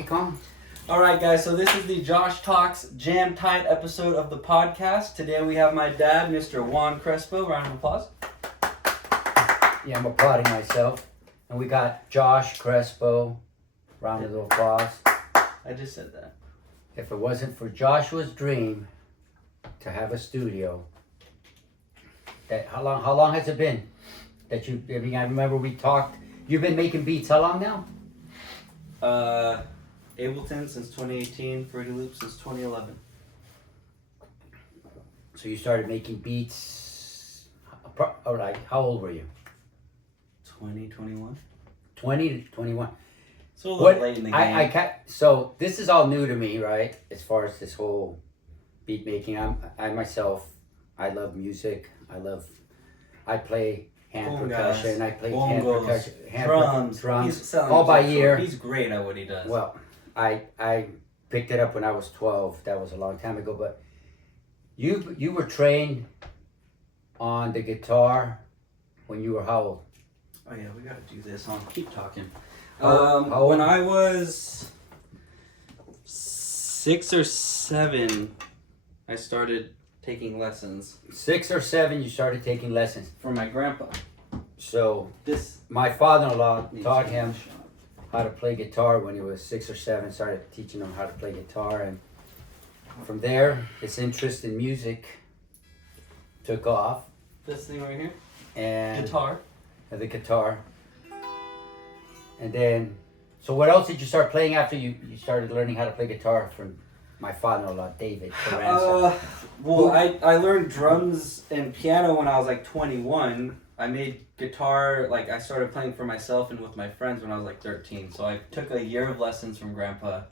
Donkey Kong. Alright guys, so this is the Jawsh Talks Jamtite episode of the podcast. Today we have my dad, Mr. Juan Crespo. Round of applause. Yeah, I'm applauding myself. And we got Josh Crespo. Round of applause. I just said that. If it wasn't for Joshua's dream to have a studio, how long has it been that you? I mean, I remember we talked. You've been making beats. How long now? Ableton since 2018, Fruity Loop since 2011. So you started making beats. All right. How old were you? 2021. 20 to 21. So a little late in the game. So this is all new to me, right? As far as this whole beat making, I myself, I love music. I play hand percussion. Guys, I play bongos, drums, all by ear. He's great at what he does. Well, I picked it up when I was 12. That was a long time ago. But you were trained on the guitar when you were how old? Oh yeah, we gotta do this. Keep talking. How when I was 6 or 7, I started taking lessons. 6 or 7, you started taking lessons From my grandpa. So This my father-in-law taught him how to play guitar when he was 6 or 7. Started teaching him how to play guitar, and from there, his interest in music took off. This thing right here. And Guitar. the guitar. And then, so what else did you start playing after you started learning how to play guitar from my father-in-law, David Carranza? Well, I learned drums and piano when I was like 21. I made guitar, like I started playing for myself and with my friends when I was like 13. So I took a year of lessons from Grandpa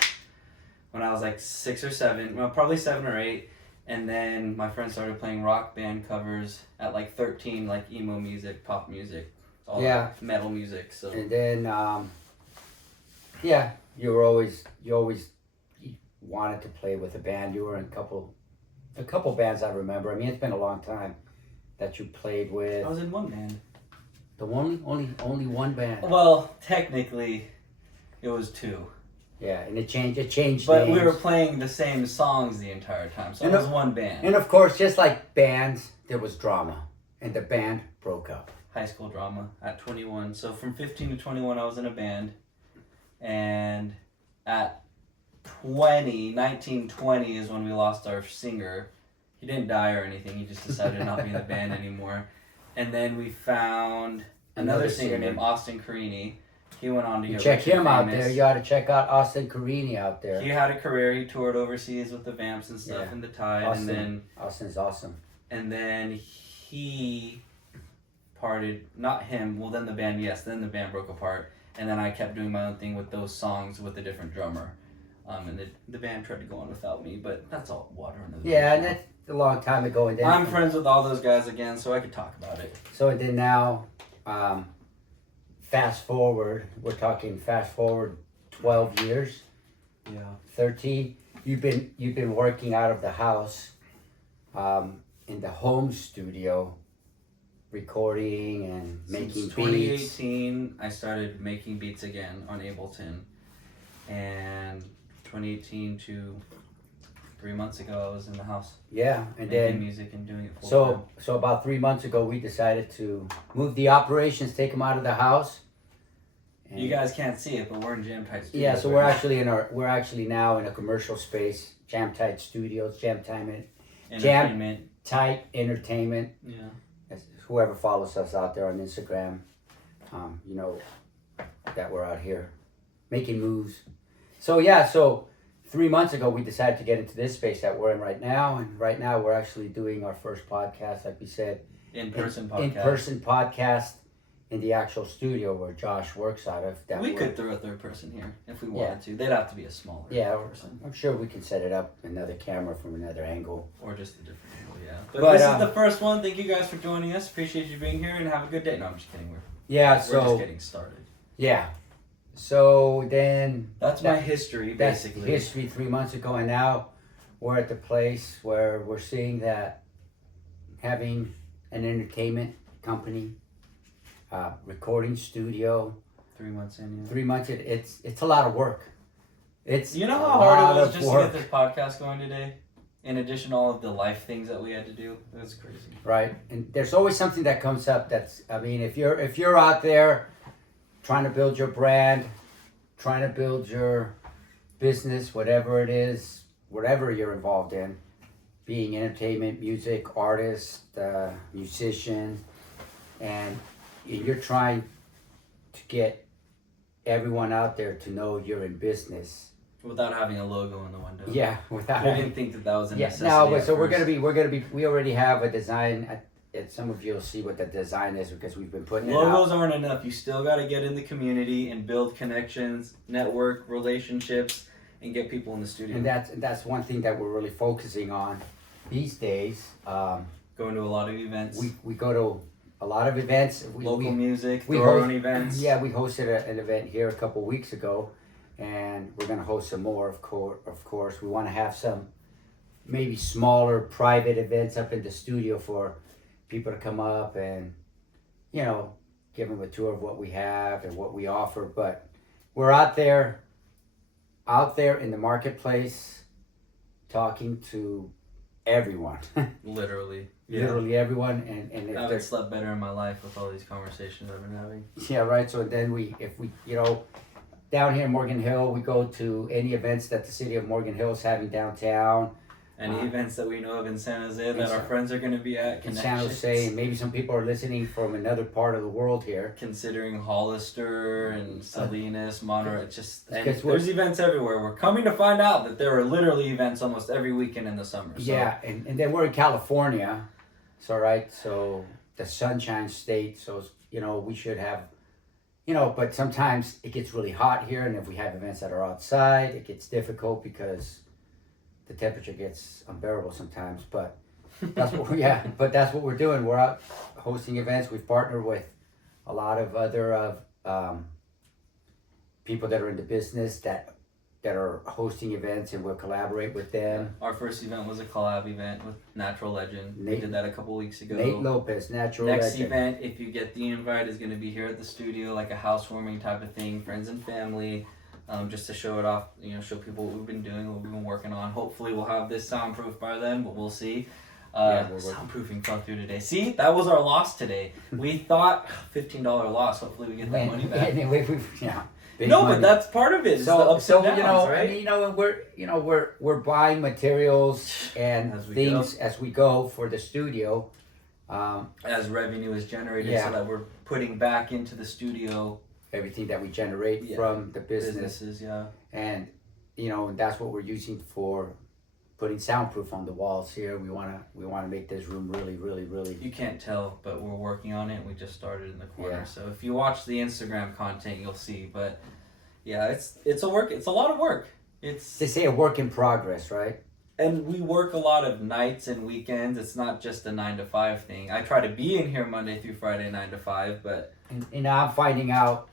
when I was like 6 or 7, well probably 7 or 8. And then my friends started playing rock band covers at like 13, like emo music, pop music, all that metal music. So and then, you always wanted to play with a band. You were in a couple bands I remember. I mean, it's been a long time that you played with. I was in one band. The only one band. Well, technically, it was 2. Yeah, and it changed. But names. we were playing the same songs the entire time, so it was one band. And of course, just like bands, there was drama, and the band broke up. High school drama at 21. So from 15 to 21, I was in a band, and at 1920 is when we lost our singer. He didn't die or anything. He just decided not to be in the band anymore. And then we found another singer named Austin Carini. He went on to get check him out there. You ought to check out Austin Carini out there. He had a career. He toured overseas with the Vamps and stuff in the Tide. Austin's awesome. And then he parted. Not him. Well, then the band. Yes. Then the band broke apart. And then I kept doing my own thing with those songs with a different drummer. And the band tried to go on without me, but that's all water under the bridge. Yeah, and that's a long time ago. And then I'm friends with all those guys again, so I could talk about it. So then now, fast forward 12 years. Yeah. 13. You've been working out of the house, in the home studio, recording and making Since beats. 2018, I started making beats again on Ableton, and 2018 to 3 months ago, I was in the house. Yeah, and making then music and doing it full time. So about 3 months ago, we decided to move the operations, take them out of the house. And you guys can't see it, but we're in Jamtite Studios. Yeah, so we're actually now in a commercial space, Jamtite Studios, Jamtite Entertainment. Yeah. Whoever follows us out there on Instagram, you know that we're out here making moves. So 3 months ago, we decided to get into this space that we're in right now. And right now, we're actually doing our first podcast, like we said. In-person podcast in the actual studio where Josh works out of. We could throw a third person here if we wanted to. They'd have to be a smaller person. I'm sure we can set it up, another camera from another angle. Or just a different angle, yeah. But this is the first one. Thank you guys for joining us. Appreciate you being here, and have a good day. No, I'm just kidding. We're just getting started. Yeah. So then... That's my history, basically. That's history 3 months ago, and now we're at the place where we're seeing that having an entertainment company, recording studio... 3 months in, yeah. 3 months, it's a lot of work. It's You know a how hard lot it was of just to work. get this podcast going today? In addition to all of the life things that we had to do. It was crazy. Right, and there's always something that comes up. That's, I mean, if you're out there trying to build your brand, trying to build your business, whatever it is, whatever you're involved in, being entertainment, music, artist, musician, and you're trying to get everyone out there to know you're in business. Without having a logo in the window. Yeah, without I didn't think that was a yeah, necessity. no, but at so first. we're gonna be. We already have a design. And some of you will see what the design is because we've been putting it out. Logos aren't enough. You still got to get in the community and build connections, network, relationships, and get people in the studio. And that's one thing that we're really focusing on these days. Going to a lot of events. We go to a lot of events. Local music, we throw our host- own events. Yeah, we hosted an event here a couple weeks ago, and we're gonna host some more. Of course, we want to have some maybe smaller private events up in the studio for people to come up and, you know, give them a tour of what we have and what we offer. But we're out there in the marketplace talking to everyone. Literally. Literally everyone. And I if haven't there's, slept better in my life with all these conversations I've been having. yeah, right. So then if we, you know, down here in Morgan Hill, we go to any events that the city of Morgan Hill is having downtown. Any events that we know of in San Jose that our friends are going to be at. In San Jose, and maybe some people are listening from another part of the world here. Considering Hollister and Salinas, Monterey, it's just and Because there's events everywhere. We're coming to find out that there are literally events almost every weekend in the summer. So. Yeah, and then we're in California, so right, so the Sunshine State, so you know we should have, you know, but sometimes it gets really hot here, and if we have events that are outside, it gets difficult because the temperature gets unbearable sometimes. But that's what that's what we're doing. We're out hosting events. We've partnered with a lot of other people that are in the business that are hosting events, and we'll collaborate with them. Our first event was a collab event with Natural Legend. We Nate- did that a couple weeks ago. Nate Lopez, Natural Next Legend. event, if you get the invite, is going to be here at the studio, like a housewarming type of thing, friends and family, just to show it off, you know, show people what we've been doing, what we've been working on. Hopefully we'll have this soundproof by then, but we'll see. Soundproofing fell through today. See, that was our loss today. We thought $15 loss. Hopefully we get that money back. Big No, money. but that's part of it. It's the So ups and downs, you know, right? I mean, you know, we're buying materials and As we things as we go for the studio. As revenue is generated, Yeah. so that we're putting back into the studio Everything that we generate Yeah. from the business, businesses, yeah. and you know, and that's what we're using for putting soundproof on the walls here. We wanna make this room really. You can't tell, but we're working on it. We just started in the corner. Yeah. So if you watch the Instagram content, you'll see. But yeah, it's a work. It's a lot of work. They say a work in progress, right? And we work a lot of nights and weekends. It's not just a 9 to 5 thing. I try to be in here Monday through Friday, 9 to 5. But And now I'm finding out.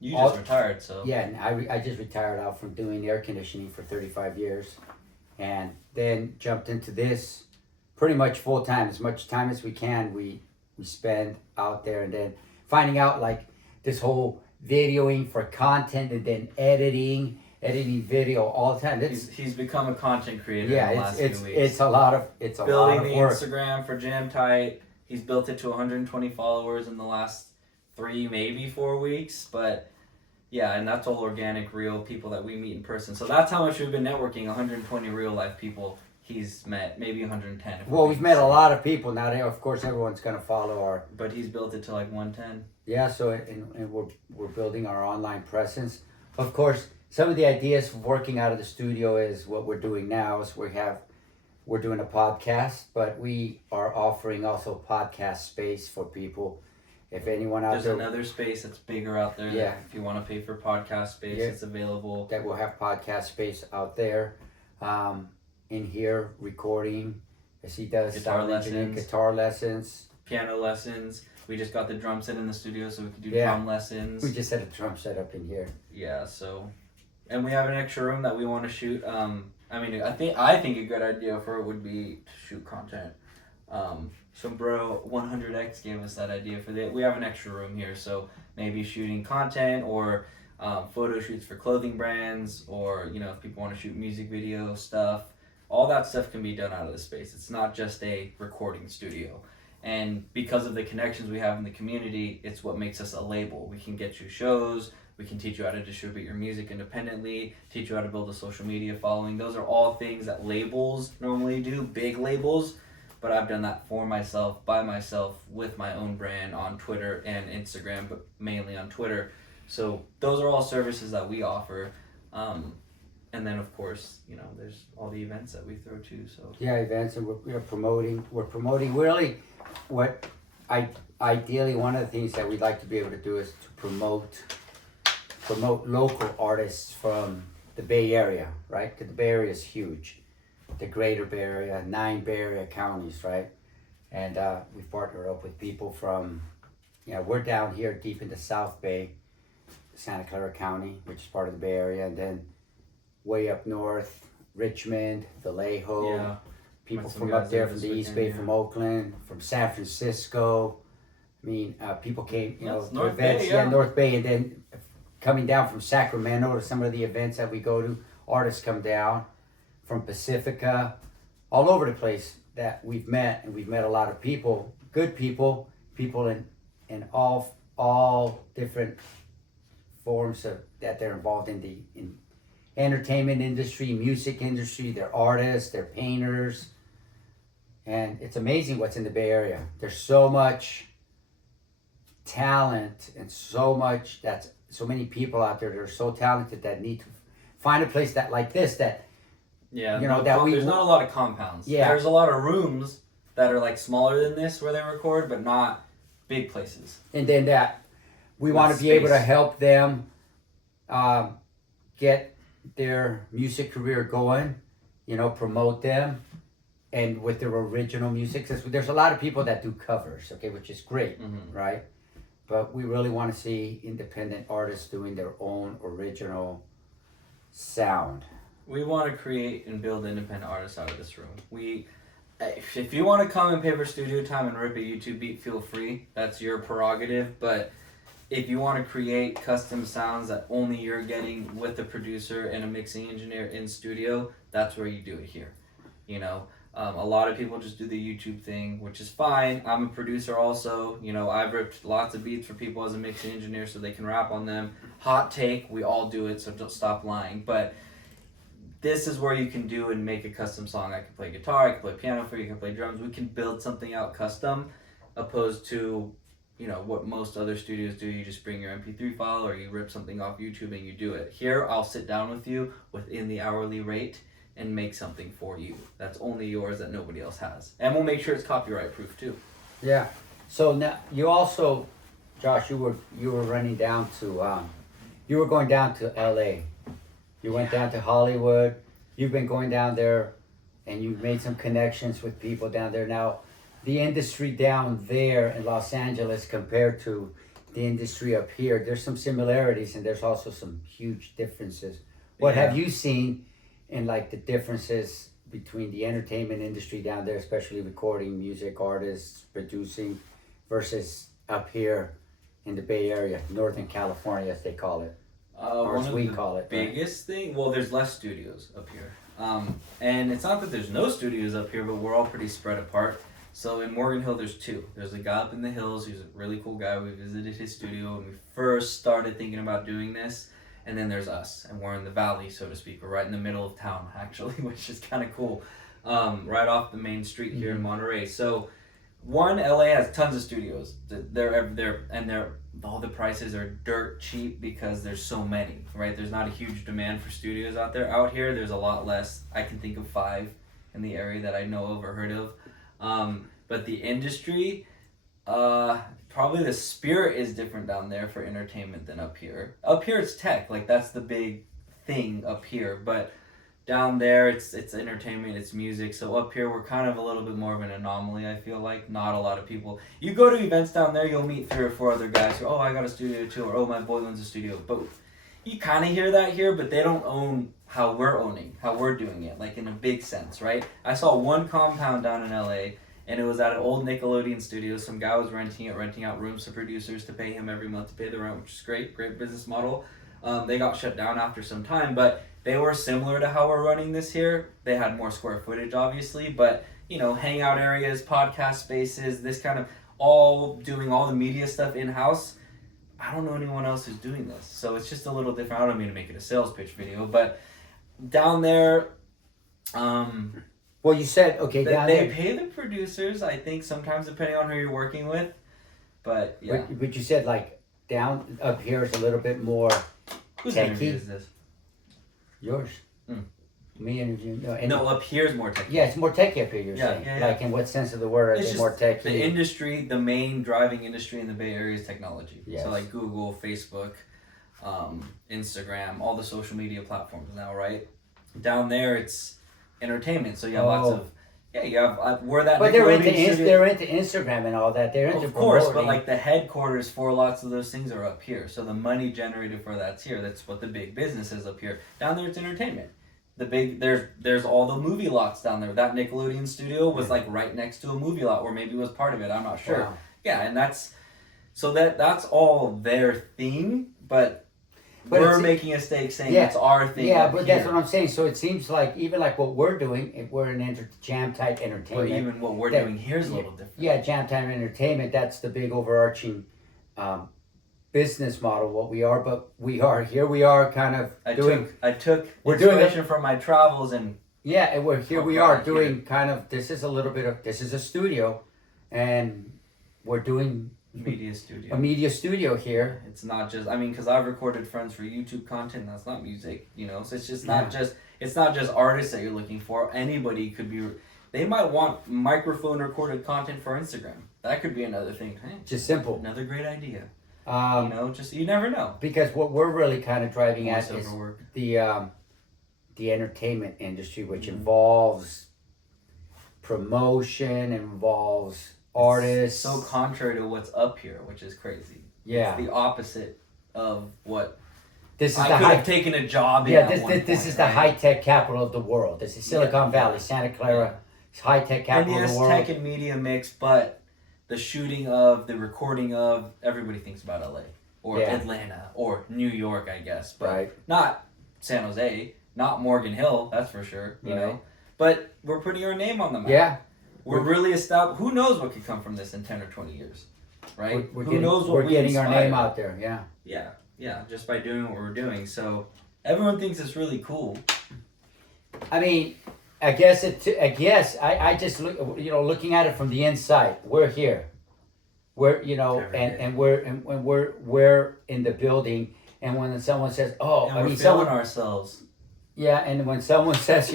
you just retired, so Yeah, and I just retired out from doing air conditioning for 35 years, and then jumped into this pretty much full time. As much time as we can, we spend out there, and then finding out like this whole videoing for content, and then editing video all the time. he's become a content creator Yeah, in the last few weeks. it's a lot of Building the work. Instagram for Jamtite. He's built it to 120 followers in the last 3, maybe 4 weeks. But yeah, and that's all organic, real people that we meet in person. So that's how much we've been networking. 120 real life people he's met, maybe 110. Well, we've met a lot of people now. Of course, everyone's gonna follow our. But he's built it to like 110. Yeah, so and we're building our online presence. Of course, some of the ideas for working out of the studio is what we're doing now. Is we're doing a podcast, but we are offering also podcast space for people. If anyone out There's there another space that's bigger out there. Yeah. That if you want to pay for podcast space, Yeah. it's available. that will have podcast space out there, in here recording, as he does Guitar sound engineering, lessons. guitar lessons. Piano lessons. We just got the drum set in the studio, so we could do Yeah. drum lessons. We just had a drum set up in here. Yeah, so, and we have an extra room that we want to shoot. I mean, I think a good idea for it would be to shoot content. Bro 100X gave us that idea for that. We have an extra room here, so maybe shooting content, or photo shoots for clothing brands, or if people want to shoot music video stuff. All that stuff can be done out of the space. It's not just a recording studio. And because of the connections we have in the community, it's what makes us a label. We can get you shows, we can teach you how to distribute your music independently, teach you how to build a social media following. Those are all things that labels normally do, big labels. But I've done that for myself, by myself, with my own brand on Twitter and Instagram, but mainly on Twitter. So those are all services that we offer. And then of course, there's all the events that we throw too. So yeah, events, and we're promoting. We're promoting really what ideally one of the things that we'd like to be able to do is to promote local artists from the Bay Area, right? Because the Bay Area is huge. The greater Bay Area, 9 Bay Area counties, right? And we've partnered up with people from, we're down here deep in the South Bay, Santa Clara County, which is part of the Bay Area, and then way up north, Richmond, Vallejo, people from up there from the East Bay, from Oakland, from San Francisco. I mean, people came, to events, North Bay, and then coming down from Sacramento to some of the events that we go to, artists come down from Pacifica, all over the place that we've met, and we've met a lot of people, good people in all different forms that they're involved in the entertainment industry, music industry. They're artists, they're painters, and it's amazing what's in the Bay Area. There's so much talent and so many people out there that are so talented that need to find a place that like this that there's not a lot of compounds. Yeah, there's a lot of rooms that are like smaller than this where they record, but not big places. And then that we want to be able to help them get their music career going, promote them, and with their original music. There's a lot of people that do covers, okay, which is great, right? But we really want to see independent artists doing their own original sound. We want to create and build independent artists out of this room. If you want to come and pay for studio time and rip a YouTube beat, feel free. That's your prerogative. But if you want to create custom sounds that only you're getting with a producer and a mixing engineer in studio, that's where you do it here. A lot of people just do the YouTube thing, which is fine. I'm a producer also. I've ripped lots of beats for people as a mixing engineer so they can rap on them. Hot take, we all do it, so don't stop lying. But this is where you can do and make a custom song. I can play guitar, I can play piano for you, you can play drums. We can build something out custom, opposed to what most other studios do. You just bring your MP3 file or you rip something off YouTube and you do it. Here, I'll sit down with you within the hourly rate and make something for you that's only yours, that nobody else has. And we'll make sure it's copyright proof too. Yeah. So now you also, Josh, you were running down to you were going down to LA. You went down to Hollywood. You've been going down there and you've made some connections with people down there. Now, the industry down there in Los Angeles compared to the industry up here, there's some similarities and there's also some huge differences. What have you seen in like the differences between the entertainment industry down there, especially recording music, artists, producing, versus up here in the Bay Area, Northern California as they call it? Or as we call it. Biggest thing, well, there's less studios up here. And it's not that there's no studios up here, but we're all pretty spread apart. So in Morgan Hill, there's 2. There's a guy up in the hills who's a really cool guy. We visited his studio when we first started thinking about doing this. And then there's us, and we're in the valley, so to speak. We're right in the middle of town, actually, which is kind of cool. Right off the main street here in Monterey. So, LA has tons of studios. All the prices are dirt cheap because there's so many, right? There's not a huge demand for studios out there. Out here, there's a lot less. I can think of 5 in the area that I know of or heard of. But the industry, probably the spirit is different down there for entertainment than up here. Up here, it's tech. Like, that's the big thing up here. But down there, it's entertainment, it's music. So up here, we're kind of a little bit more of an anomaly, I feel like. Not a lot of people. You go to events down there, you'll meet 3 or 4 other guys who, I got a studio too, or, my boy owns a studio. But you kind of hear that here, but they don't own how we're doing it, like in a big sense, right? I saw one compound down in LA, and it was at an old Nickelodeon studio. Some guy was renting out rooms to producers to pay him every month to pay the rent, which is great business model. They got shut down after some time, but they were similar to how we're running this here. They had more square footage, obviously, but hangout areas, podcast spaces, this kind of doing all the media stuff in-house. I don't know anyone else who's doing this, so it's just a little different. I don't mean to make it a sales pitch video, but down there, well, you said they pay the producers, I think, sometimes depending on who you're working with, but yeah. But you said like down up here is a little bit more. Whose techie. interview is this? Yours. Me and you. No, up here is more techie. Yeah, it's more techie up here. You're saying. Yeah. Like in what sense of the word are It's they just more techie? The industry, the main driving industry in the Bay Area is technology. Yes. So like Google, Facebook, Instagram, all the social media platforms now, right? Down there, it's entertainment. So you have lots of you have we're that. But they're into Instagram and all that. They're into of course, promoting. but like the headquarters for lots of those things are up here. So the money generated for that's here. That's what the big business is up here. Down there, it's entertainment. There's all the movie lots down there. That Nickelodeon studio was like right next to a movie lot, or maybe it was part of it. I'm not sure. Wow. Yeah, and that's all their theme, but we're making a stake saying it's our thing. Yeah, but that's what I'm saying. So it seems like even like what we're doing, we're an Jamtite Entertainment. Or even what we're doing here is a little different. Yeah, Jamtite Entertainment. That's the big overarching business model. What we are, but we are here. We are kind of I took inspiration from my travels and and we're here. We are doing kind of. This is a studio, and we're doing a media studio here. It's not just because I've recorded friends for YouTube content. That's not music, So it's just not just artists that you're looking for. Anybody could be. They might want microphone recorded content for Instagram. That could be another thing. Hey, just simple. Another great idea. You never know. Because what we're really kind of driving at is the entertainment industry, which involves promotion, involves artists. So contrary to what's up here, which is crazy. Yeah, it's the opposite of what. I could have taken a job. This is the high tech capital of the world. This is Silicon Valley, Santa Clara, high tech capital of the world. Tech and media mix, but. The shooting of, the recording of, everybody thinks about LA or Atlanta or New York, I guess, but not San Jose, not Morgan Hill, that's for sure, you know. But we're putting our name on the map. Yeah. We're really established. Who knows what could come from this in 10 or 20 years, right? Who knows what we're getting our name out there, Yeah, just by doing what we're doing. So everyone thinks it's really cool. I mean, I I just look, looking at it from the inside. We're here. We're, and we're in the building. And when someone says, we're feeling ourselves. Yeah, and when someone says,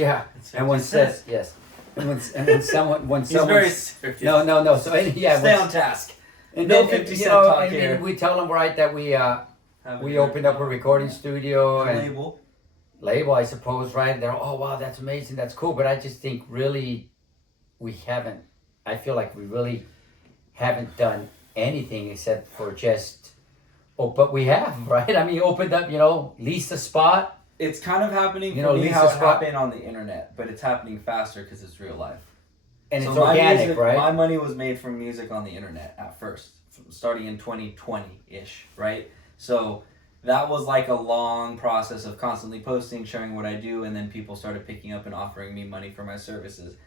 and when says yes, and when someone He's very serious. No. So stay on task. And no then 50 cent talk here. And we tell them that we opened up a recording studio and label, I suppose, right? They're wow, that's amazing, that's cool. But I just think really I feel like we really haven't done anything except for just, but we have, right? I mean, opened up, leased a spot. It's kind of happening for me how it happened on the internet, but it's happening faster because it's real life. And so it's organic, right? My money was made from music on the internet at first, starting in 2020-ish, right? So that was like a long process of constantly posting, sharing what I do, and then people started picking up and offering me money for my services.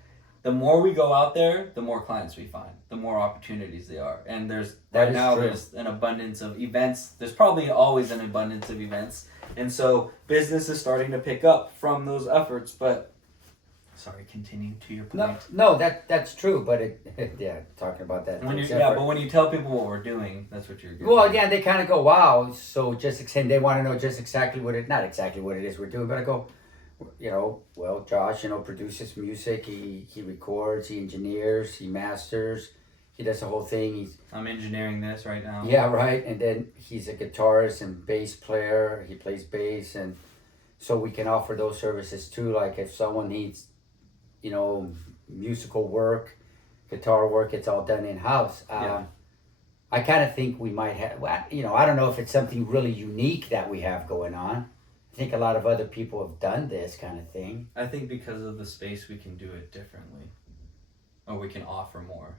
The more we go out there, the more clients we find, the more opportunities there are. And there's an abundance of events. There's probably always an abundance of events. And so business is starting to pick up from those efforts. But sorry, continue to your point. No, that's true. But talking about that. But when you tell people what we're doing, that's what you're doing. Well, yeah, they kind of go, wow. So they want to know just exactly not exactly what it is we're doing, but I go, Jawsh, produces music. He records, he engineers, he masters, he does the whole thing. I'm engineering this right now. Yeah, right. And then he's a guitarist and bass player. He plays bass, and so we can offer those services too. Like if someone needs, musical work, guitar work, it's all done in house. I kind of think we might have. I don't know if it's something really unique that we have going on. I think a lot of other people have done this kind of thing. I think because of the space, we can do it differently. Or we can offer more.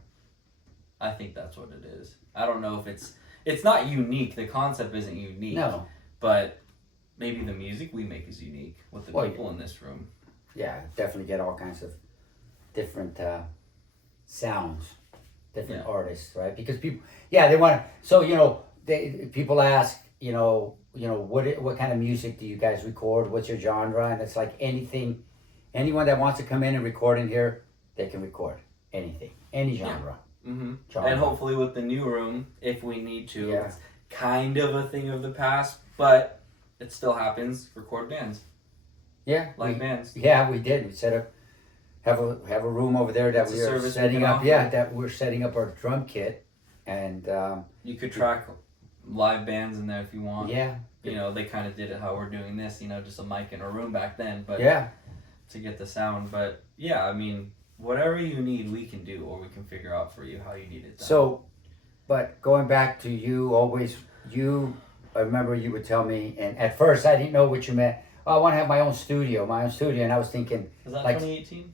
I think that's what it is. I don't know if it's not unique. The concept isn't unique. No. But maybe the music we make is unique with the Well, people in this room. Yeah, definitely get all kinds of different sounds, different artists, right? Because people, they want to. So people ask, what kind of music do you guys record? What's your genre? And it's like anything, anyone that wants to come in and record in here, they can record anything, any genre. Mm-hmm. Genre. And hopefully with the new room, if we need to, Yeah. it's kind of a thing of the past, but it still happens. Record bands. Yeah, Live bands. Yeah, we did. We set up, have a room over there that It's a we are service we setting can up. offer. Yeah, that we're setting up our drum kit, and You could track live bands in there if you want. yeah, They kind of did it how we're doing this, just a mic in a room back then, but yeah. to get the sound. But yeah, I mean, whatever you need, we can do, or we can figure out for you how you need it done. So, but going back to I remember you would tell me, and at first I didn't know what you meant. Oh, I want to have my own studio, and I was thinking, Was that like, 2018?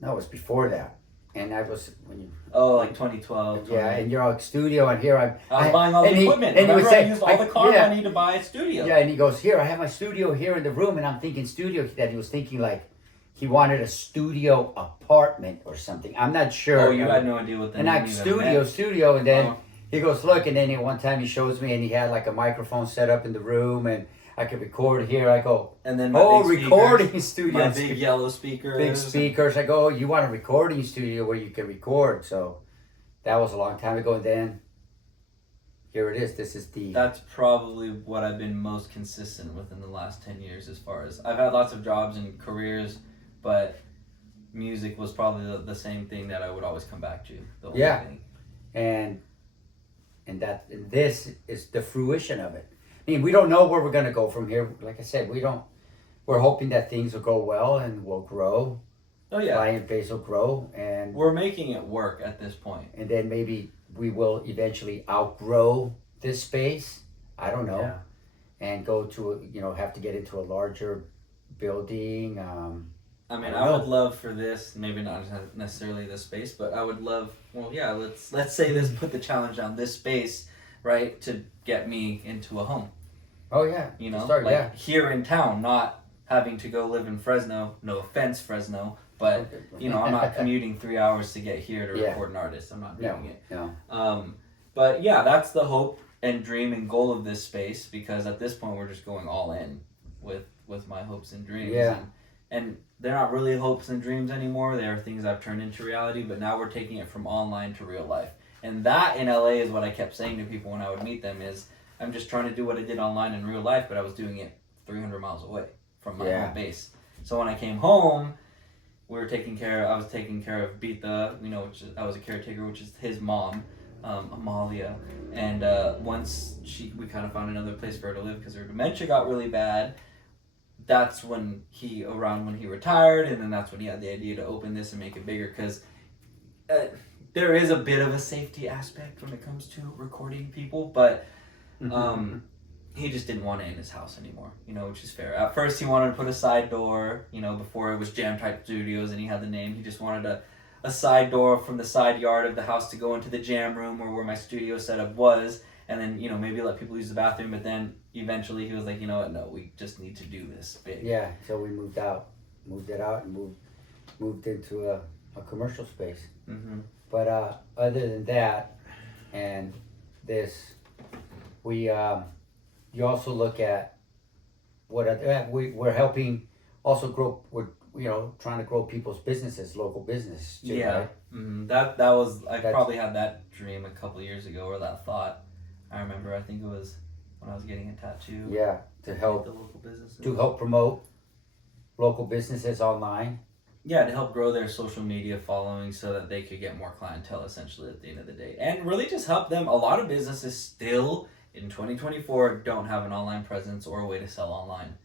No, it was before that, and I was when you. Oh, like 2012. Yeah, and you're like studio, and here I was buying all the equipment. And he would Remember, say, I used all the car money to buy a studio. Yeah, and he goes, here, I have my studio here in the room, and I'm thinking studio, that he was thinking like he wanted a studio apartment or something. I'm not sure. Oh, you had no idea what the and name I meant. studio, and then he goes, look, and then one time he shows me, and he had like a microphone set up in the room, and I could record here. I go, and then my big recording speakers, studio. my big yellow speakers. Big speakers. I go, you want a recording studio where you can record. So that was a long time ago, and then here it is. This is That's probably what I've been most consistent with in the last 10 years as far as... I've had lots of jobs and careers, but music was probably the same thing that I would always come back to. The only thing. And this is the fruition of it. I mean, we don't know where we're going to go from here. Like I said, we're hoping that things will go well and will grow. Oh, yeah. Client base will grow. And we're making it work at this point. And then maybe we will eventually outgrow this space. I don't know. Yeah. And go to, have to get into a larger building. I mean, I would love for this, maybe not necessarily this space, but I would love, let's say this, put the challenge on this space, right, to get me into a home. Oh, yeah. Here in town, not having to go live in Fresno. No offense, Fresno, but, I'm not commuting 3 hours to get here to record an artist. I'm not doing it. No. But, yeah, that's the hope and dream and goal of this space, because at this point we're just going all in with my hopes and dreams. Yeah. And they're not really hopes and dreams anymore. They are things I've turned into reality, but now we're taking it from online to real life. And that in LA is what I kept saying to people when I would meet them is, I'm just trying to do what I did online in real life, but I was doing it 300 miles away from my home base. So when I came home, I was taking care of Bita, I was a caretaker, which is his mom, Amalia. And once we kind of found another place for her to live because her dementia got really bad. That's when he retired, and then that's when he had the idea to open this and make it bigger, because there is a bit of a safety aspect when it comes to recording people, but he just didn't want it in his house anymore, which is fair. At first he wanted to put a side door, before it was Jamtite Studios and he had the name. He just wanted a side door from the side yard of the house to go into the jam room or where my studio setup was, and then, maybe let people use the bathroom, but then eventually he was like, you know what, no, we just need to do this big. Yeah, so we moved it out and moved into a commercial space. Mm-hmm. But other than that, and this, we you also look at what we're helping also grow. We're trying to grow people's businesses, local business too. Yeah, right? mm-hmm. That was probably had that dream a couple of years ago, or that thought. I remember. I think it was when I was getting a tattoo. Yeah, to help the local businesses. To help promote local businesses online. Yeah, to help grow their social media following so that they could get more clientele essentially at the end of the day. And really just help them. A lot of businesses still in 2024 don't have an online presence or a way to sell online.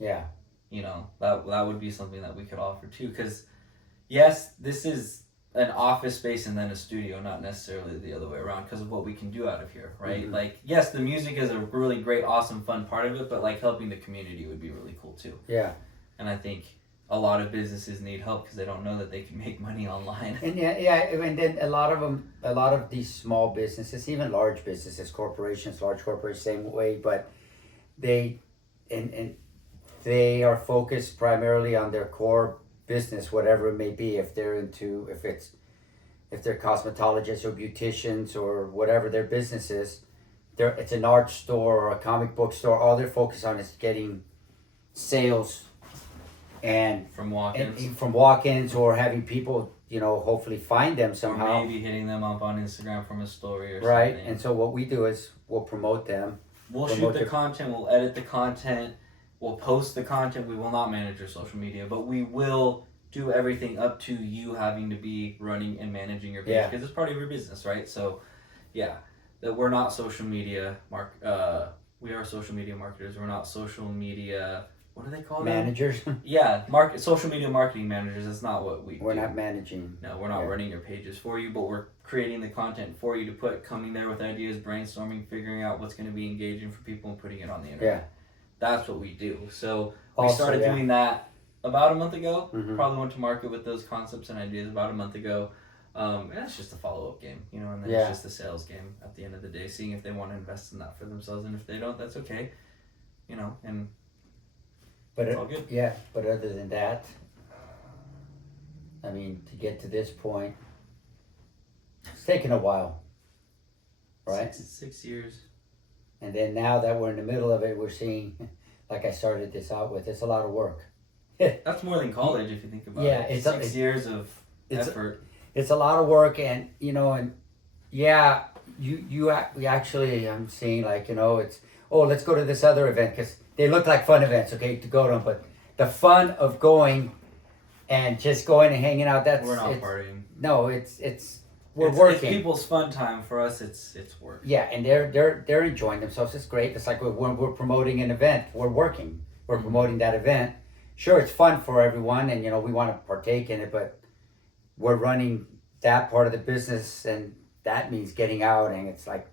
Yeah. That would be something that we could offer too. Because yes, this is an office space and then a studio, not necessarily the other way around, because of what we can do out of here, right? Mm-hmm. Like, yes, the music is a really great, awesome, fun part of it, but like helping the community would be really cool too. Yeah. And I think a lot of businesses need help because they don't know that they can make money online. And and then a lot of these small businesses, even large businesses, large corporations, same way, but and they are focused primarily on their core business, whatever it may be. If they're cosmetologists or beauticians or whatever their business is, it's an art store or a comic book store. All they're focused on is getting sales and From walk-ins. from walk-ins or having people, hopefully find them somehow. Or maybe hitting them up on Instagram from a story or right. something. And so what we do is we'll promote them. We'll shoot the content, we'll edit the content, we'll post the content. We will not manage your social media, but we will do everything up to you having to be running and managing your page because it's part of your business, right? So, yeah, that we're not social media we are social media marketers. We're not social media. What do they call managers? Yeah, social media marketing managers. That's not what we're not managing. No, we're not running your pages for you, but we're creating the content for you to put, coming there with ideas, brainstorming, figuring out what's going to be engaging for people and putting it on the internet. Yeah. That's what we do. So we started doing that about a month ago. Mm-hmm. Probably went to market with those concepts and ideas about a month ago. And it's just a follow-up game, and then it's just a sales game at the end of the day, seeing if they want to invest in that for themselves, and if they don't, that's okay, and but it's all good. Yeah, but other than that, I mean, to get to this point, it's taken a while, right? 6 years. And then now that we're in the middle of it, we're seeing, like I started this out with, it's a lot of work. That's more than college if you think about it. Yeah, it's 6 years of effort. It's a lot of work, and you actually, I'm seeing it's, let's go to this other event because they look like fun events, okay, to go to them, but the fun of going and just going and hanging out, we're not partying. No, we're working. It's people's fun time. For us, it's work. Yeah, and they're enjoying themselves. It's great. It's like when we're promoting an event, we're working. We're promoting that event. Sure, it's fun for everyone, and we want to partake in it, but we're running that part of the business, and that means getting out, and it's like,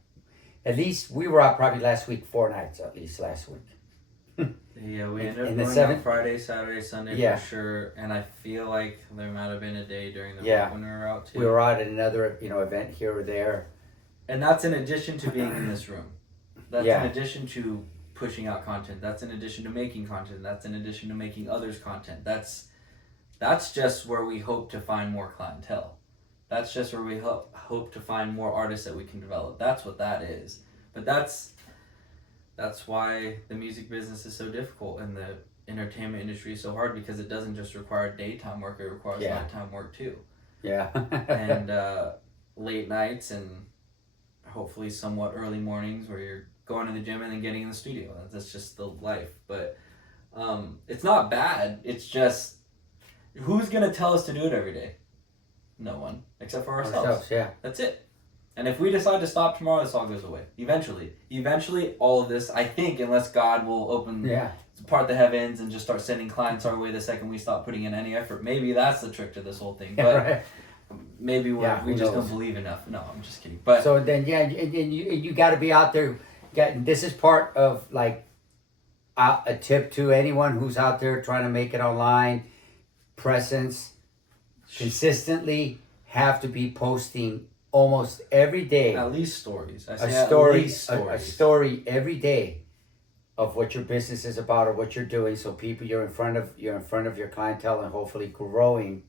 at least we were out probably last week 4 nights, at least last week. Yeah, we ended up going out Friday, Saturday, Sunday for sure, and I feel like there might have been a day during the week when we were out too. We were out at another event here or there. And that's in addition to being in this room. That's in addition to pushing out content. That's in addition to making content. That's in addition to making others content. That's just where we hope to find more clientele. That's just where we hope to find more artists that we can develop. That's what that is. But that's why the music business is so difficult and the entertainment industry is so hard, because it doesn't just require daytime work, it requires nighttime work too. Yeah. And late nights and hopefully somewhat early mornings where you're going to the gym and then getting in the studio. That's just the life. But it's not bad. It's just, who's going to tell us to do it every day? No one, except for ourselves. Yeah. That's it. And if we decide to stop tomorrow, this all goes away. Eventually, all of this, I think, unless God will part the heavens and just start sending clients our way the second we stop putting in any effort. Maybe that's the trick to this whole thing. But maybe we just don't believe enough. No, I'm just kidding. But so then, and you got to be out there. This is part of a tip to anyone who's out there trying to make it online. Presence, consistently have to be posting almost every day. At least stories. A story every day of what your business is about or what you're doing. So people, you're in front of your clientele and hopefully growing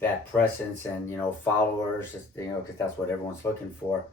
that presence and followers. Because that's what everyone's looking for.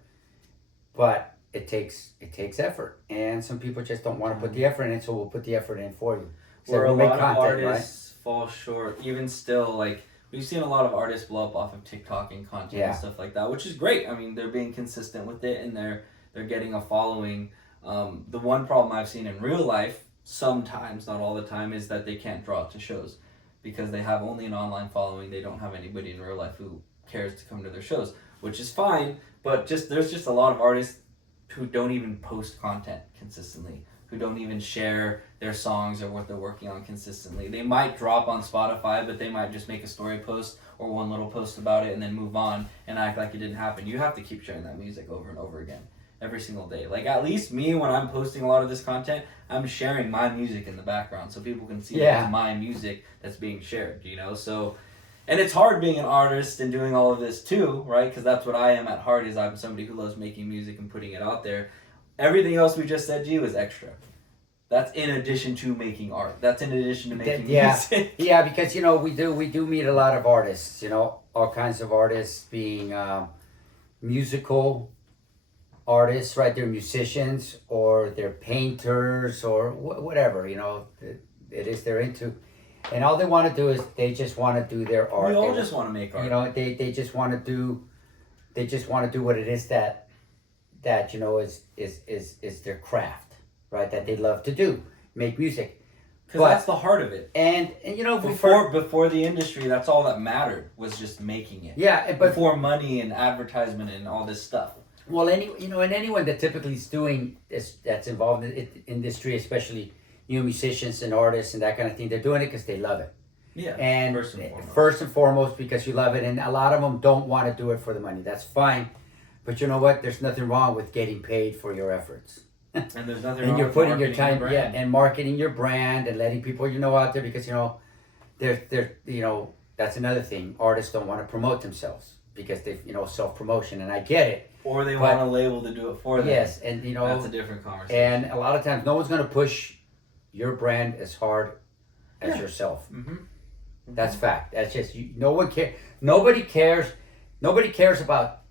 But it takes effort, and some people just don't want to put the effort in. So we'll put the effort in for you. So where a lot of artists fall short, even still, we've seen a lot of artists blow up off of TikTok and content and stuff like that, which is great. I mean, they're being consistent with it and they're getting a following. The one problem I've seen in real life, sometimes, not all the time, is that they can't draw to shows because they have only an online following. They don't have anybody in real life who cares to come to their shows, which is fine, but there's just a lot of artists who don't even post content consistently, who don't even share their songs or what they're working on consistently. They might drop on Spotify, but they might just make a story post or one little post about it and then move on and act like it didn't happen. You have to keep sharing that music over and over again, every single day. At least me, when I'm posting a lot of this content, I'm sharing my music in the background so people can see that it's my music that's being shared, So, and it's hard being an artist and doing all of this too, right? Because that's what I am at heart, is I'm somebody who loves making music and putting it out there. Everything else we just said to you is extra. That's in addition to making art. That's in addition to making Yeah. music. Yeah, because you know we do meet a lot of artists. You know, all kinds of artists, being musical artists, right? They're musicians or they're painters or whatever. You know, it is they're into, and all they want to do is they just want to do their art. We all They- just want to make art. You know, they just want to do, what it is that you know is their craft, right? That they love to do, make music. Because that's the heart of it. And you know before the industry, that's all that mattered, was just making it. yeah, but Before money and advertisement and all this stuff. well, and anyone that typically is doing this, that's involved in the industry, especially musicians and artists and that kind of thing, they're doing it because they love it. Yeah. And First and foremost because you love it, and a lot of them don't want to do it for the money. That's fine, but you know what? There's nothing wrong with getting paid for your efforts. And there's nothing And wrong you're with putting your marketing time, and marketing your brand and letting people out there, because they're that's another thing. Artists don't want to promote themselves because they self promotion, and I get it. Or they want a label to do it for them. Yes, and that's a different conversation. And a lot of times, no one's going to push your brand as hard as yourself. Mm-hmm. That's fact. That's just no one care. Nobody cares. Nobody cares about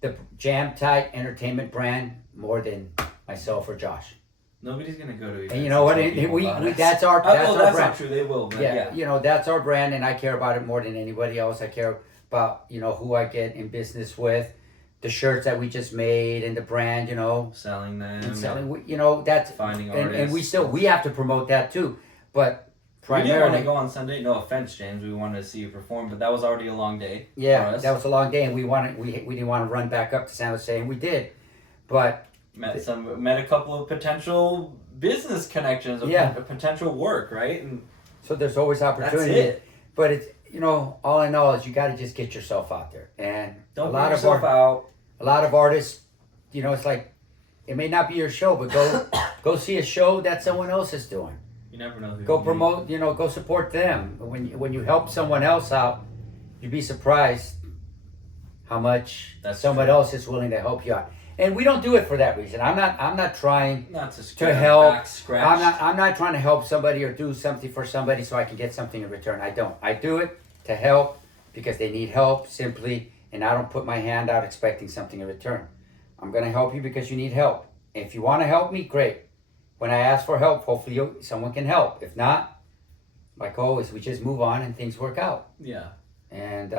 the Jamtite entertainment brand more than myself or Josh. Nobody's gonna go to events. And you know what? That's our brand. Not true. They will. But yeah. That's our brand, and I care about it more than anybody else. I care about who I get in business with, the shirts that we just made, and the brand. Selling them. And selling. That's finding artists. And we have to promote that too, but. We didn't want to go on Sunday. No offense, James. We wanted to see you perform, but that was already a long day. Yeah, that was a long day, and we didn't want to run back up to San Jose, and we did, but met a couple of potential business connections, potential work, right? And so there's always opportunity. That's it. But it's all in all is you got to just get yourself out there, and don't put yourself out. A lot of artists, it's like it may not be your show, but go see a show that someone else is doing. You never know who. Go promote, go support them. When you help someone else out, you'd be surprised how much someone else is willing to help you out. And we don't do it for that reason. I'm not trying to help. I'm not trying to help somebody or do something for somebody so I can get something in return. I don't. I do it to help because they need help simply, and I don't put my hand out expecting something in return. I'm going to help you because you need help. If you want to help me, great. When I ask for help, hopefully someone can help. If not, like always, we just move on and things work out. Yeah. And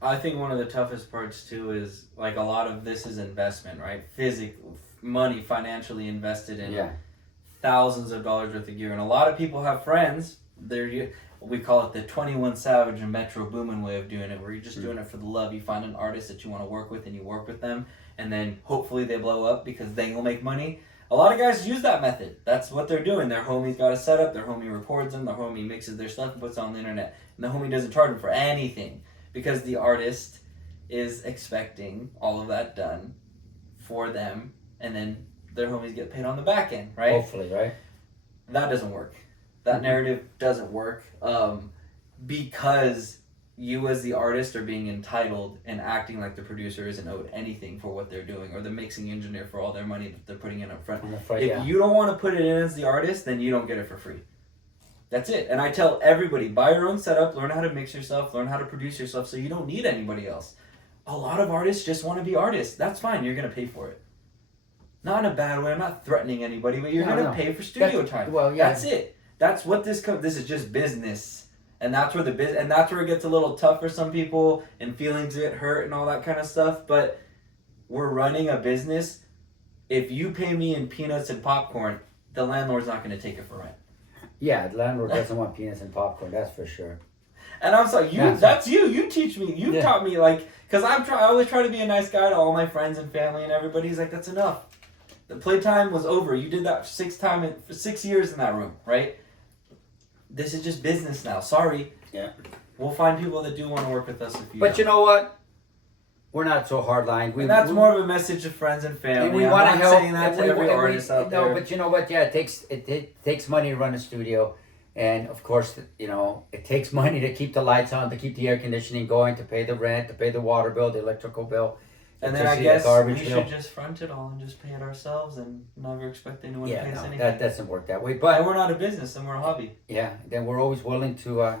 I think one of the toughest parts too is like a lot of this is investment, right? Money financially invested in thousands of dollars worth of gear. And a lot of people have friends. We call it the 21 Savage and Metro Boomin way of doing it, where you're just doing it for the love. You find an artist that you want to work with and you work with them, and then hopefully they blow up because then you'll make money. A lot of guys use that method. That's what they're doing. Their homie's got a setup, their homie records them, their homie mixes their stuff and puts it on the internet. And the homie doesn't charge them for anything because the artist is expecting all of that done for them, and then their homies get paid on the back end, right? Hopefully, right? That doesn't work. That narrative doesn't work because you as the artist are being entitled and acting like the producer isn't owed anything for what they're doing, or the mixing engineer for all their money that they're putting in up front. If you don't want to put it in as the artist, then you don't get it for free. That's it. And I tell everybody, buy your own setup, learn how to mix yourself, learn how to produce yourself so you don't need anybody else. A lot of artists just want to be artists. That's fine. You're going to pay for it. Not in a bad way. I'm not threatening anybody, but you're going to pay for studio time. That's it. That's what this is just business. And that's where it gets a little tough for some people and feelings get hurt and all that kind of stuff. But we're running a business. If you pay me in peanuts and popcorn, the landlord's not going to take it for rent. Yeah, the landlord doesn't want peanuts and popcorn. That's for sure. And I'm sorry, that's you. You teach me. You taught me because I always try to be a nice guy to all my friends and family and everybody. He's like, that's enough. The playtime was over. You did that for 6 years in that room, right? This is just business now. Sorry. Yeah. We'll find people that do want to work with us if you. But you know what? We're not so hardline. That's more of a message to friends and family. And we want to help. Saying that to every artist out there. No, but you know what? Yeah, it takes money to run a studio, and of course, it takes money to keep the lights on, to keep the air conditioning going, to pay the rent, to pay the water bill, the electrical bill. And then I guess we should just front it all and just pay it ourselves and never expect anyone to pay us anything. That doesn't work that way. But and we're not a business, and we're a hobby. Yeah, then we're always willing to,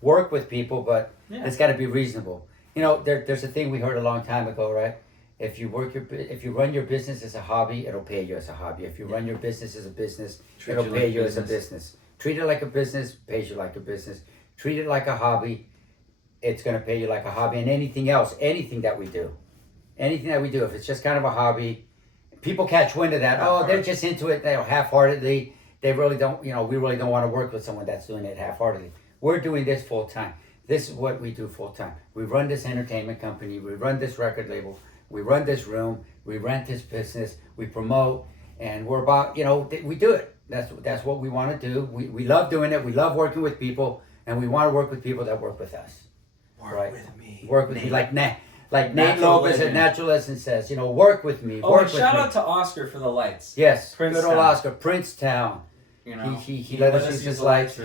work with people, but it's got to be reasonable. There's a thing we heard a long time ago, right? If you run your business as a hobby, it'll pay you as a hobby. If you run your business as a business, it'll pay you as a business. Treat it like a business, pays you like a business. Treat it like a hobby, it's going to pay you like a hobby. And anything that we do, if it's just kind of a hobby, people catch wind of that. They're just into it, half-heartedly. They really don't, we really don't want to work with someone that's doing it half-heartedly. We're doing this full-time. This is what we do full-time. We run this entertainment company. We run this record label. We run this room. We rent this business. We promote. And we're about, we do it. That's what we want to do. We love doing it. We love working with people. And we want to work with people that work with us. Work with me. Work with me. Like Nate Lopez at Natural Essence says, work with me. Shout out to Oscar for the lights. Yes. Good old Oscar. Princetown. He let us use his lights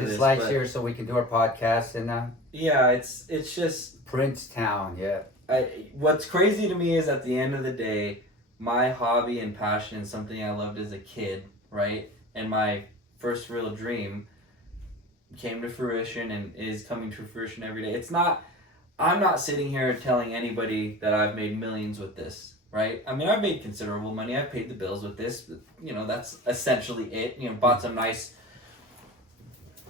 here so we can do our podcast. And it's just Princetown, yeah. What's crazy to me is at the end of the day, my hobby and passion is something I loved as a kid, right? And my first real dream came to fruition and is coming to fruition every day. I'm not sitting here telling anybody that I've made millions with this, right? I mean, I've made considerable money. I've paid the bills with this. But, that's essentially it. Bought some nice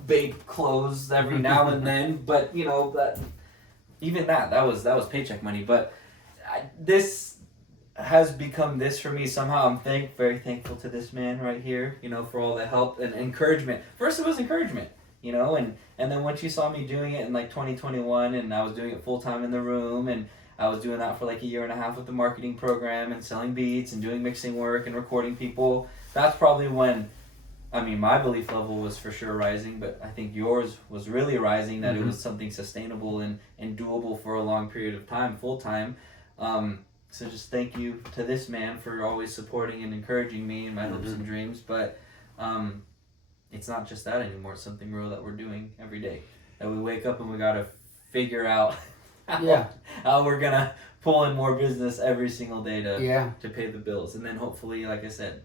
big clothes every now and then. But, that was paycheck money. But this has become this for me somehow. I'm very thankful to this man right here, for all the help and encouragement. First, it was encouragement. And then once you saw me doing it in 2021 and I was doing it full time in the room and I was doing that for a year and a half with the marketing program and selling beats and doing mixing work and recording people, that's probably when, my belief level was for sure rising, but I think yours was really rising, that it was something sustainable and doable for a long period of time, full time. So just thank you to this man for always supporting and encouraging me in my hopes and dreams, but it's not just that anymore. It's something real that we're doing every day. That we wake up and we gotta figure out how we're gonna pull in more business every single day to pay the bills, and then hopefully, like I said,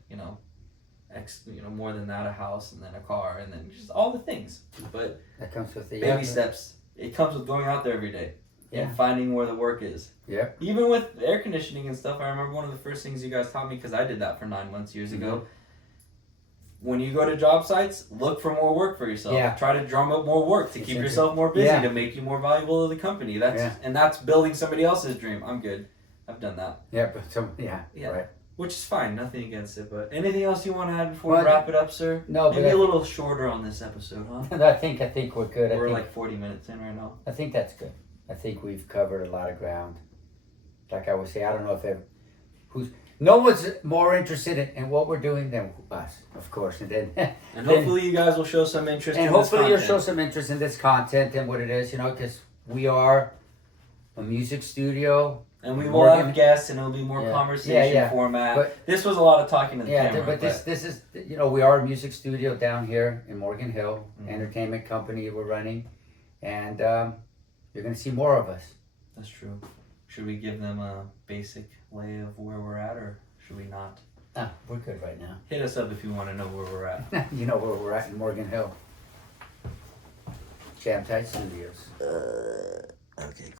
more than that, a house and then a car and then just all the things. But that comes with the baby steps. It comes with going out there every day and finding where the work is. Yeah. Even with air conditioning and stuff, I remember one of the first things you guys taught me, because I did that for 9 months years ago. When you go to job sites, look for more work for yourself. Yeah. Try to drum up more work to keep yourself more busy, to make you more valuable to the company. And that's building somebody else's dream. I'm good. I've done that. Yeah, but right. Which is fine. Nothing against it. But anything else you want to add before we wrap it up, sir? No, maybe a little shorter on this episode, huh? I think we're good. We're 40 minutes in right now. I think that's good. I think we've covered a lot of ground. Like I would say, I don't know if no one's more interested in what we're doing than us, of course. And hopefully you guys will show some interest. And hopefully you'll show some interest in this content and what it is, because we are a music studio. And we will have guests, and it'll be more conversation format. But this was a lot of talking to the camera. But this is, we are a music studio down here in Morgan Hill, entertainment company we're running, and you're going to see more of us. That's true. Should we give them a basic lay of where we're at, or should we not? We're good right now. Hit us up if you want to know where we're at. You know where we're at in Morgan Hill. Jamtite Studios. Okay.